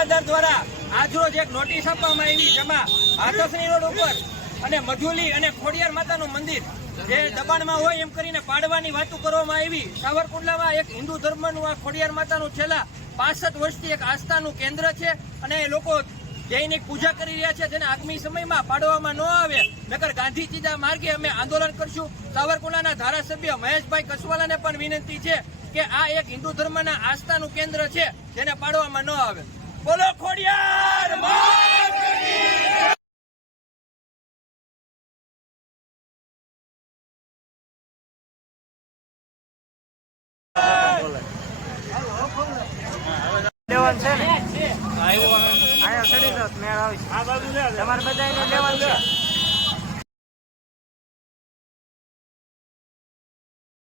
વિસ્તાર દ્વારા આજરોજ એક નોટિસ આપવામાં આવી જેમાં હાથસણી રોડ ઉપર અને મજુલી અને ખોડિયાર માતાનું મંદિર જે દબાણમાં હોય એમ કરીને પાડવાની વાતો કરવામાં આવી. સાવરકુંડલામાં એક હિન્દુ ધર્મનું આ ખોડિયાર માતાનું છેલ્લા પાસઠ વર્ષથી એક આસ્થાનું કેન્દ્ર છે અને એ લોકો દૈનિક પૂજા કરી રહ્યા છે જેને આગામી સમયમાં પાડવામાં ન આવે. નકર ગાંધી ચીજા માર્ગે અમે આંદોલન કરશું. સાવરકુંડલાના ધારાસભ્ય મહેશભાઈ કસવાલાને પણ વિનંતી છે કે આ એક હિન્દુ ધર્મના આસ્થાનું કેન્દ્ર છે જેને પાડવામાં ન આવે. બોલો ખોડિયાર! લેવાનું છે ને? અહીંયા ચડી જાઓ મેળ આવશે તમારે બધાને લેવાનું છે?